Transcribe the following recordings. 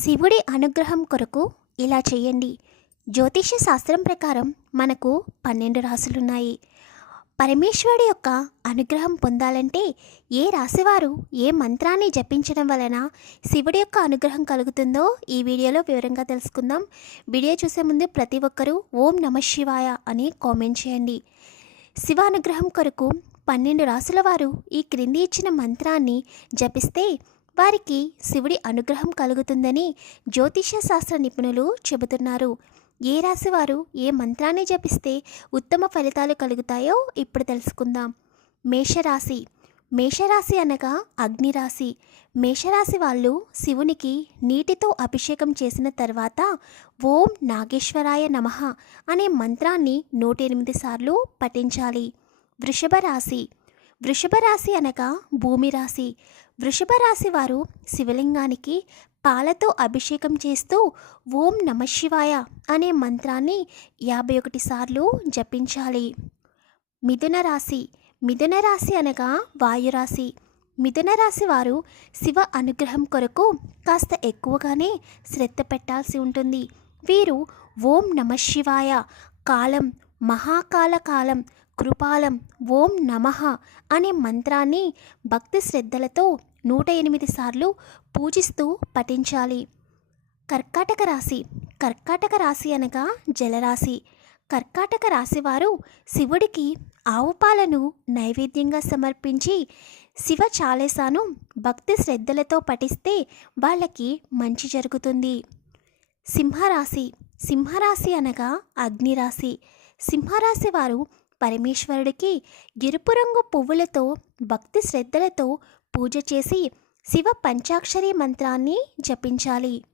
శివుడి అనుగ్రహం కొరకు ఇలా చేయండి. జ్యోతిష శాస్త్రం ప్రకారం మనకు పన్నెండు రాసులున్నాయి. పరమేశ్వరుడి యొక్క అనుగ్రహం పొందాలంటే ఏ రాశివారు ఏ మంత్రాన్ని జపించడం వలన శివుడి యొక్క అనుగ్రహం కలుగుతుందో ఈ వీడియోలో వివరంగా తెలుసుకుందాం. వీడియో చూసే ముందు ప్రతి ఒక్కరూ ఓం నమ శివాయ అని కామెంట్ చేయండి. శివ అనుగ్రహం కొరకు పన్నెండు రాసుల వారు ఈ క్రింది ఇచ్చిన మంత్రాన్ని జపిస్తే వారికి శివుడి అనుగ్రహం కలుగుతుందని జ్యోతిష శాస్త్ర నిపుణులు చెబుతున్నారు. ఏ రాశి వారు ఏ మంత్రాన్ని జపిస్తే ఉత్తమ ఫలితాలు కలుగుతాయో ఇప్పుడు తెలుసుకుందాం. మేషరాశి. మేషరాశి అనగా అగ్నిరాశి. మేషరాశి వాళ్ళు శివునికి నీటితో అభిషేకం చేసిన తర్వాత ఓం నాగేశ్వరాయ నమః అనే మంత్రాన్ని నూట ఎనిమిది సార్లు పఠించాలి. వృషభ రాశి వృషభ రాశి అనగా భూమి రాశి. వృషభ రాశి వారు శివలింగానికి పాలతో అభిషేకం చేస్తూ ఓం నమ శివాయ అనే మంత్రాన్ని యాభై ఒకటి సార్లు జపించాలి. మిథున రాశి. మిథున రాశి అనగా వాయురాశి. మిథున రాశి వారు శివ అనుగ్రహం కొరకు కాస్త ఎక్కువగానే శ్రద్ధ పెట్టాల్సి ఉంటుంది. వీరు ఓం నమ శివాయ కాలం మహాకాల కాలం కృపాలం ఓం నమః అనే మంత్రాన్ని భక్తి శ్రద్ధలతో నూట ఎనిమిది సార్లు పూజిస్తూ పఠించాలి. కర్కాటక రాశి. కర్కాటక రాశి అనగా జలరాశి. కర్కాటక రాశివారు శివుడికి ఆవు పాలను నైవేద్యంగా సమర్పించి శివ చాలేసాను భక్తి శ్రద్ధలతో పఠిస్తే వాళ్ళకి మంచి జరుగుతుంది. సింహరాశి. సింహరాశి అనగా అగ్నిరాశి. సింహరాశి వారు పరమేశ్వరుడికి ఎరుపు రంగు పువ్వులతో భక్తి శ్రద్ధలతో పూజ చేసి శివ పంచాక్షరి మంత్రాన్ని జపించాలి.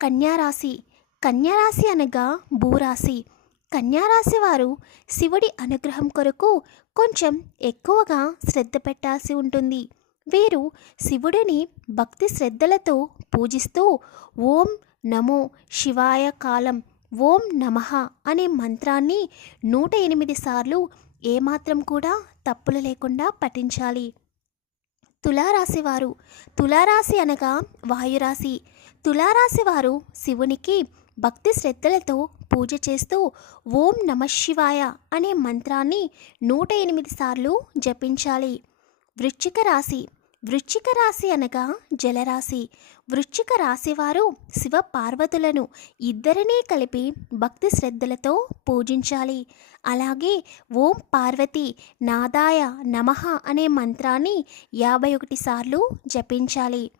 కన్యారాశి. కన్యారాశి అనగా భూరాశి. కన్యారాశి వారు శివుడి అనుగ్రహం కొరకు కొంచెం ఎక్కువగా శ్రద్ధ పెట్టాల్సి ఉంటుంది. వీరు శివుడిని భక్తి శ్రద్ధలతో పూజిస్తూ ఓం నమో శివాయ కాలం ఓం నమః అనే మంత్రాన్ని నూట ఎనిమిది సార్లు ఏమాత్రం కూడా తప్పులు లేకుండా పఠించాలి. తులారాశి వారు తులారాశి అనగా వాయురాశి. తులారాశి వారు శివునికి భక్తి శ్రద్ధలతో పూజ చేస్తూ ఓం నమ శివాయ అనే మంత్రాన్ని నూట ఎనిమిది సార్లు జపించాలి. వృశ్చిక రాశి. వృశ్చిక రాశి అనగా జలరాశి. వృశ్చిక రాశివారు శివ పార్వతులను ఇద్దరినీ కలిపి భక్తి శ్రద్ధలతో పూజించాలి. అలాగే ఓం పార్వతి నాదాయ నమః అనే మంత్రాన్ని యాభై ఒకటి సార్లు జపించాలి.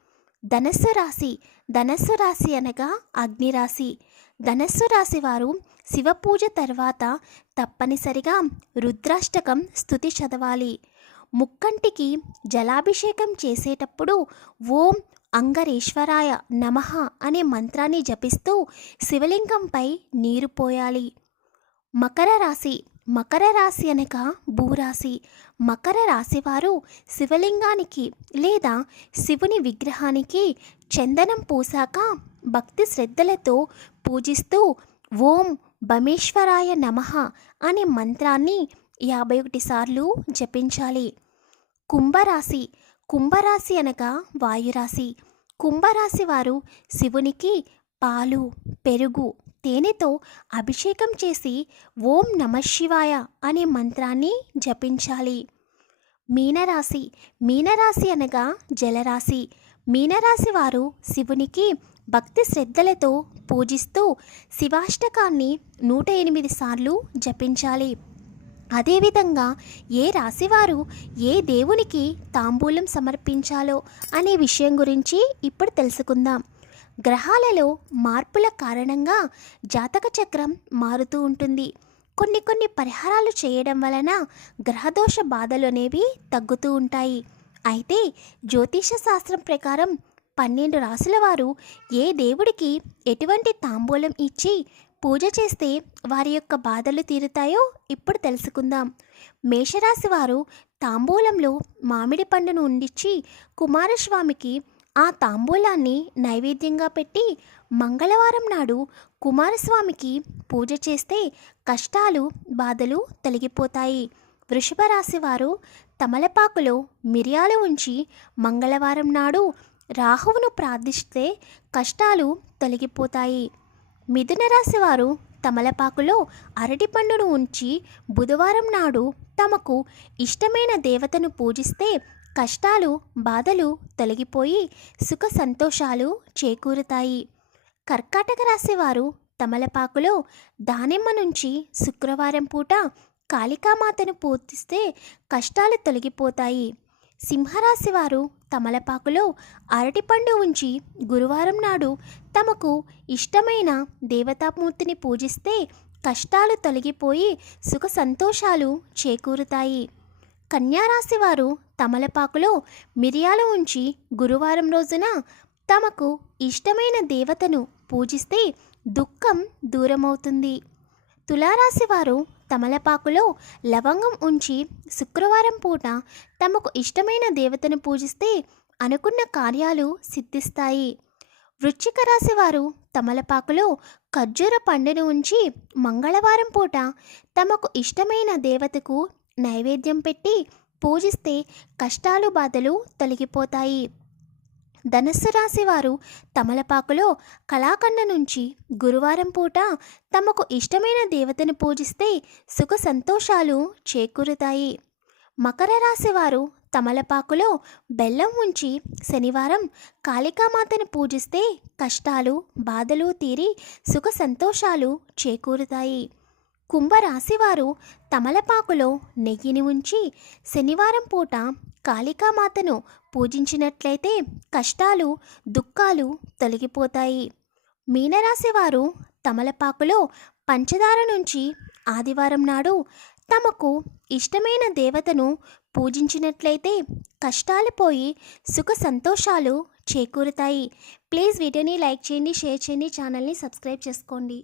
ధనస్సు రాశి. ధనస్సు రాశి అనగా అగ్నిరాశి. ధనస్సు రాశి వారు శివ పూజ తర్వాత తప్పనిసరిగా రుద్రాష్టకం స్థుతి చదవాలి. ముక్కంటికి జలాభిషేకం చేసేటప్పుడు ఓం అంగరేశ్వరాయ నమః అనే మంత్రాన్ని జపిస్తూ శివలింగంపై నీరు పోయాలి. మకర రాశి మకర రాశి అనగా భూరాశి. మకర రాశి వారు శివలింగానికి లేదా శివుని విగ్రహానికి చందనం పూసాక భక్తి శ్రద్ధలతో పూజిస్తూ ఓం భమేశ్వరాయ నమః అనే మంత్రాన్ని యాభై ఒకటి సార్లు జపించాలి. కుంభరాశి. కుంభరాశి అనగా వాయురాశి. కుంభరాశి వారు శివునికి పాలు పెరుగు తేనెతో అభిషేకం చేసి ఓం నమ శివాయ అనే మంత్రాన్ని జపించాలి. మీనరాశి. మీనరాశి అనగా జలరాశి. మీనరాశి వారు శివునికి భక్తి శ్రద్ధలతో పూజిస్తూ శివాష్టకాన్ని నూట ఎనిమిది సార్లు జపించాలి. అదేవిధంగా ఏ రాశివారు ఏ దేవునికి తాంబూలం సమర్పించాలో అనే విషయం గురించి ఇప్పుడు తెలుసుకుందాం. గ్రహాలలో మార్పుల కారణంగా జాతక చక్రం మారుతూ ఉంటుంది. కొన్ని కొన్ని పరిహారాలు చేయడం వలన గ్రహదోష బాధలు అనేవి తగ్గుతూ ఉంటాయి. అయితే జ్యోతిష శాస్త్రం ప్రకారం పన్నెండు రాసుల వారు ఏ దేవుడికి ఎటువంటి తాంబూలం ఇచ్చి పూజ చేస్తే వారి యొక్క బాధలు తీరుతాయో ఇప్పుడు తెలుసుకుందాం. మేషరాశి వారు తాంబూలంలో మామిడి పండును ఉండిచ్చి కుమారస్వామికి ఆ తాంబూలాన్ని నైవేద్యంగా పెట్టి మంగళవారం నాడు కుమారస్వామికి పూజ చేస్తే కష్టాలు బాధలు తొలగిపోతాయి. వృషభ రాశి వారు తమలపాకులో మిరియాలు ఉంచి మంగళవారం నాడు రాహువును ప్రార్థిస్తే కష్టాలు తొలగిపోతాయి. మిథున రాశి వారు తమలపాకులో అరటిపండును ఉంచి బుధవారం నాడు తమకు ఇష్టమైన దేవతను పూజిస్తే కష్టాలు బాధలు తొలగిపోయి సుఖ సంతోషాలు చేకూరుతాయి. కర్కాటక రాశి వారు తమలపాకులో దానిమ్మ నుంచి శుక్రవారం పూట కాళికామాతను పూజిస్తే కష్టాలు తొలగిపోతాయి. సింహరాశి వారు తమలపాకులో అరటిపండు ఉంచి గురువారం నాడు తమకు ఇష్టమైన దేవతామూర్తిని పూజిస్తే కష్టాలు తొలగిపోయి సుఖ సంతోషాలు చేకూరుతాయి. కన్యారాశి వారు తమలపాకులో మిరియాలు ఉంచి గురువారం రోజున తమకు ఇష్టమైన దేవతను పూజిస్తే దుఃఖం దూరమవుతుంది. తులారాశి వారు తమలపాకులో లవంగం ఉంచి శుక్రవారం పూట తమకు ఇష్టమైన దేవతను పూజిస్తే అనుకున్న కార్యాలు సిద్ధిస్తాయి. వృశ్చిక రాశి వారు తమలపాకులో ఖర్జూర పండును ఉంచి మంగళవారం పూట తమకు ఇష్టమైన దేవతకు నైవేద్యం పెట్టి పూజిస్తే కష్టాలు బాధలు తొలగిపోతాయి. ధనస్సు రాశి వారు తమలపాకులో కళాకండ నుంచి గురువారం పూట తమకు ఇష్టమైన దేవతను పూజిస్తే సుఖ సంతోషాలు చేకూరుతాయి. మకర రాశి వారు తమలపాకులో బెల్లం ఉంచి శనివారం కాళికామాతను పూజిస్తే కష్టాలు బాధలు తీరి సుఖ సంతోషాలు చేకూరుతాయి. కుంభరాశివారు తమలపాకులో నెయ్యిని ఉంచి శనివారం పూట కాళికామాతను పూజించినట్లయితే కష్టాలు దుఃఖాలు తొలగిపోతాయి. మీనరాశి వారు తమలపాకులో పంచదార నుంచి ఆదివారం నాడు తమకు ఇష్టమైన దేవతను పూజించినట్లయితే కష్టాలు పోయి సుఖ సంతోషాలు చేకూరుతాయి. ప్లీజ్ వీడియోని లైక్ చేయండి షేర్ చేయండి ఛానల్ని సబ్స్క్రైబ్ చేసుకోండి.